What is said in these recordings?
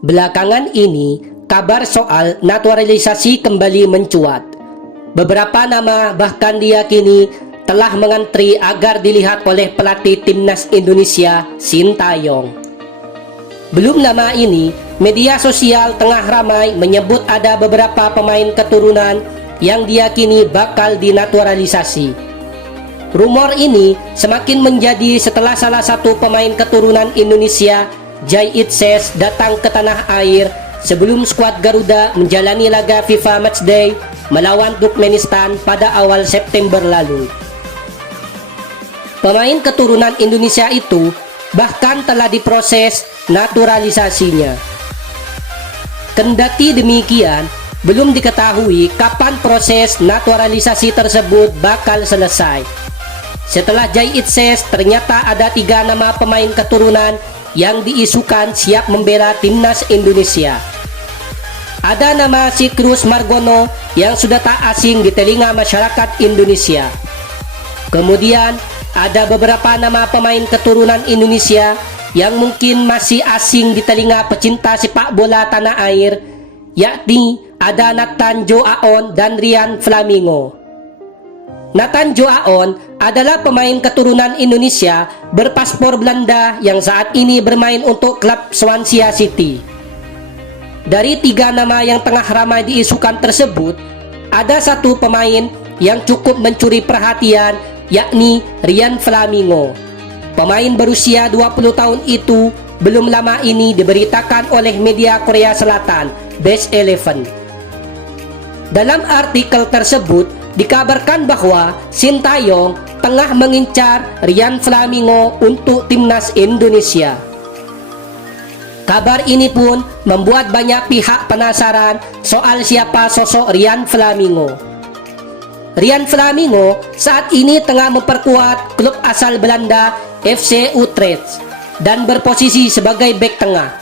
Belakangan ini, kabar soal naturalisasi kembali mencuat. Beberapa nama bahkan diyakini telah mengantri agar dilihat oleh pelatih timnas Indonesia, Sintayong. Belum lama ini, media sosial tengah ramai menyebut ada beberapa pemain keturunan yang diyakini bakal dinaturalisasi. Rumor ini semakin menjadi setelah salah satu pemain keturunan Indonesia, Jai Itses, datang ke tanah air sebelum skuad Garuda menjalani laga FIFA Matchday melawan Turkmenistan pada awal September lalu. Pemain keturunan Indonesia itu bahkan telah diproses naturalisasinya. Kendati demikian, belum diketahui kapan proses naturalisasi tersebut bakal selesai. Setelah Jai Itses, ternyata ada 3 nama pemain keturunan yang diisukan siap membela timnas Indonesia. Ada nama Sikrus Margono yang sudah tak asing di telinga masyarakat Indonesia. Kemudian ada beberapa nama pemain keturunan Indonesia yang mungkin masih asing di telinga pecinta sepak bola tanah air, yakni ada Nathan Joaon dan Rian Flamingo. Nathan Joaon adalah pemain keturunan Indonesia berpaspor Belanda yang saat ini bermain untuk klub Swansea City. Dari 3 nama yang tengah ramai diisukan tersebut, ada satu pemain yang cukup mencuri perhatian, yakni Rian Flamingo. Pemain berusia 20 tahun itu belum lama ini diberitakan oleh media Korea Selatan, Best 11. Dalam artikel tersebut dikabarkan bahwa Sintayong tengah mengincar Rian Flamingo untuk timnas Indonesia. Kabar ini pun membuat banyak pihak penasaran soal siapa sosok Rian Flamingo. Rian Flamingo saat ini tengah memperkuat klub asal Belanda FC Utrecht dan berposisi sebagai bek tengah.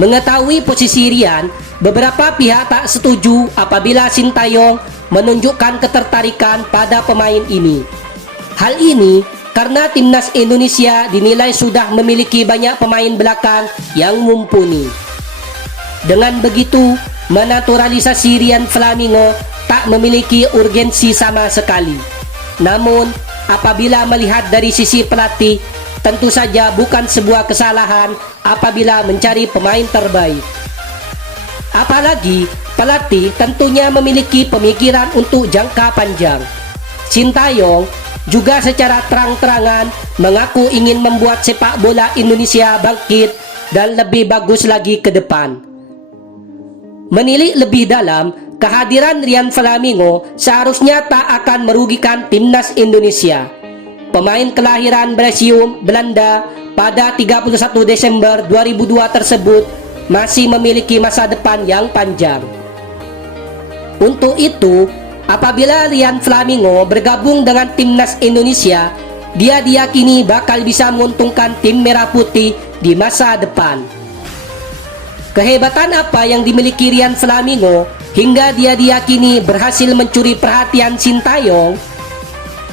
Mengetahui posisi Rian, beberapa pihak tak setuju apabila Sintayong menunjukkan ketertarikan pada pemain ini. Hal ini karena timnas Indonesia dinilai sudah memiliki banyak pemain belakang yang mumpuni. Dengan begitu, menaturalisasi Rian Flamingo tak memiliki urgensi sama sekali. Namun, apabila melihat dari sisi pelatih, tentu saja bukan sebuah kesalahan apabila mencari pemain terbaik. Apalagi, pelatih tentunya memiliki pemikiran untuk jangka panjang. Sintayong juga secara terang-terangan mengaku ingin membuat sepak bola Indonesia bangkit dan lebih bagus lagi ke depan. Menilik lebih dalam, kehadiran Rian Flamingo seharusnya tak akan merugikan timnas Indonesia. Pemain kelahiran Belgium, Belanda pada 31 Desember 2002 tersebut masih memiliki masa depan yang panjang. Untuk itu, apabila Rian Flamingo bergabung dengan timnas Indonesia, dia diyakini bakal bisa menguntungkan tim merah putih di masa depan. Kehebatan apa yang dimiliki Rian Flamingo hingga dia diyakini berhasil mencuri perhatian Sintayong?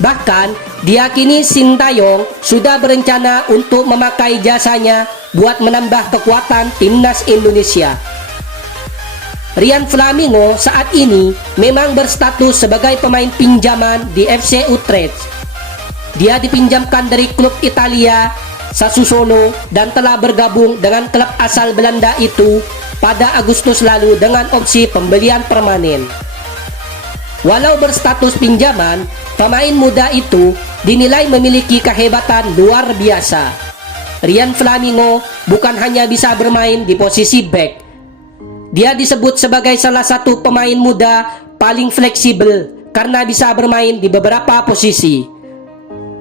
Bahkan diyakini Sintayong sudah berencana untuk memakai jasanya buat menambah kekuatan timnas Indonesia. Rian Flamingo saat ini memang berstatus sebagai pemain pinjaman di FC Utrecht. Dia dipinjamkan dari klub Italia Sassuolo dan telah bergabung dengan klub asal Belanda itu pada Agustus lalu dengan opsi pembelian permanen. Walau berstatus pinjaman, pemain muda itu dinilai memiliki kehebatan luar biasa. Rian Flamingo bukan hanya bisa bermain di posisi bek. Dia disebut sebagai salah satu pemain muda paling fleksibel karena bisa bermain di beberapa posisi.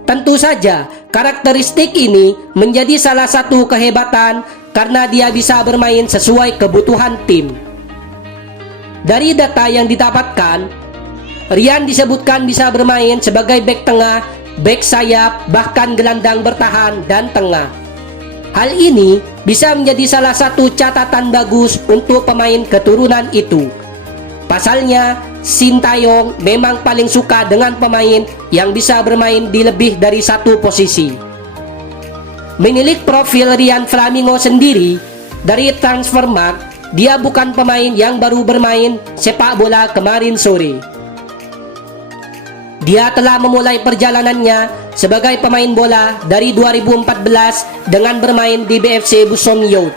Tentu saja, karakteristik ini menjadi salah satu kehebatan karena dia bisa bermain sesuai kebutuhan tim. Dari data yang didapatkan, Rian disebutkan bisa bermain sebagai bek tengah, bek sayap, bahkan gelandang bertahan dan tengah. Hal ini bisa menjadi salah satu catatan bagus untuk pemain keturunan itu. Pasalnya, Sintayong memang paling suka dengan pemain yang bisa bermain di lebih dari satu posisi. Menilik profil Rian Flamingo sendiri, dari Transfermarkt, dia bukan pemain yang baru bermain sepak bola kemarin sore. Dia telah memulai perjalanannya sebagai pemain bola dari 2014 dengan bermain di BFC Busom Youth.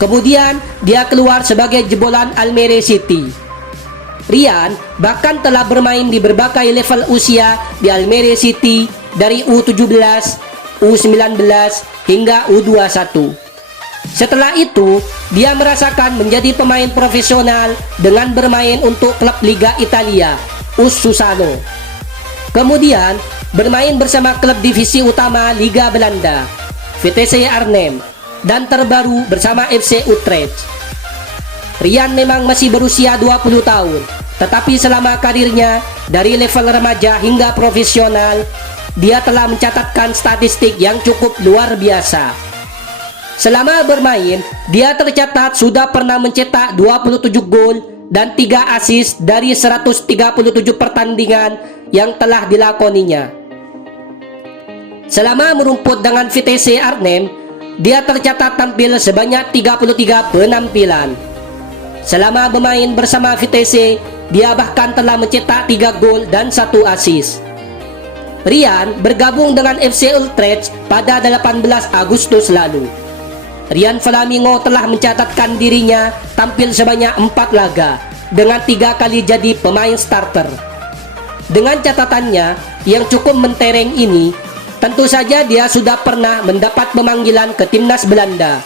Kemudian, dia keluar sebagai jebolan Almere City. Ryan bahkan telah bermain di berbagai level usia di Almere City dari U17, U19 hingga U21. Setelah itu, dia merasakan menjadi pemain profesional dengan bermain untuk klub Liga Italia, US Susano. Kemudian, bermain bersama klub divisi utama Liga Belanda, VTC Arnhem, dan terbaru bersama FC Utrecht. Ryan memang masih berusia 20 tahun, tetapi selama karirnya dari level remaja hingga profesional, dia telah mencatatkan statistik yang cukup luar biasa. Selama bermain, dia tercatat sudah pernah mencetak 27 gol dan 3 assist dari 137 pertandingan yang telah dilakoninya. Selama merumput dengan VTC Arnhem, dia tercatat tampil sebanyak 33 penampilan. Selama bermain bersama VTC, dia bahkan telah mencetak 3 gol dan 1 assist. Ryan bergabung dengan FC Utrecht pada 18 Agustus lalu. Ryan Flamingo telah mencatatkan dirinya tampil sebanyak 4 laga dengan 3 kali jadi pemain starter. Dengan catatannya yang cukup mentereng ini, tentu saja dia sudah pernah mendapat pemanggilan ke timnas Belanda.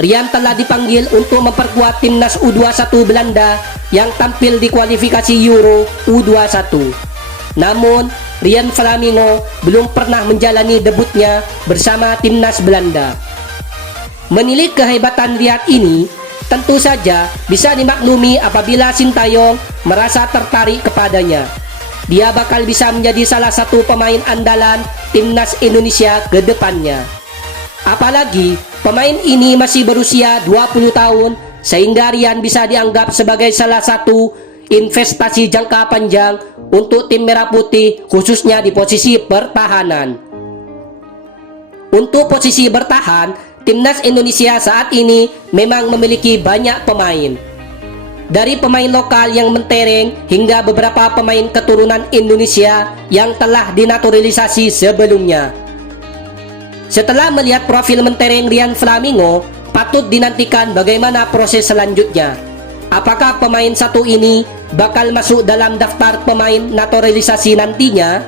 Ryan telah dipanggil untuk memperkuat timnas U21 Belanda yang tampil di kualifikasi Euro U21. Namun, Ryan Flamingo belum pernah menjalani debutnya bersama timnas Belanda. Menilik kehebatan Ryan ini tentu saja bisa dimaklumi apabila Sintayong merasa tertarik kepadanya. Dia bakal bisa menjadi salah satu pemain andalan timnas Indonesia ke depannya. Apalagi pemain ini masih berusia 20 tahun sehingga Ryan bisa dianggap sebagai salah satu investasi jangka panjang untuk tim Merah Putih, khususnya di posisi pertahanan. Untuk posisi bertahan, timnas Indonesia saat ini memang memiliki banyak pemain. Dari pemain lokal yang mentereng hingga beberapa pemain keturunan Indonesia yang telah dinaturalisasi sebelumnya. Setelah melihat profil mentereng Ryan Flamingo, patut dinantikan bagaimana proses selanjutnya. Apakah pemain satu ini bakal masuk dalam daftar pemain naturalisasi nantinya?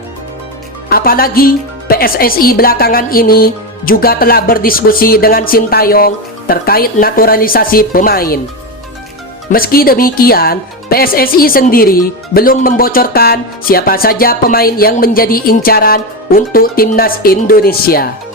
Apalagi PSSI belakangan ini juga telah berdiskusi dengan Sintayong terkait naturalisasi pemain. Meski demikian, PSSI sendiri belum membocorkan siapa saja pemain yang menjadi incaran untuk timnas Indonesia.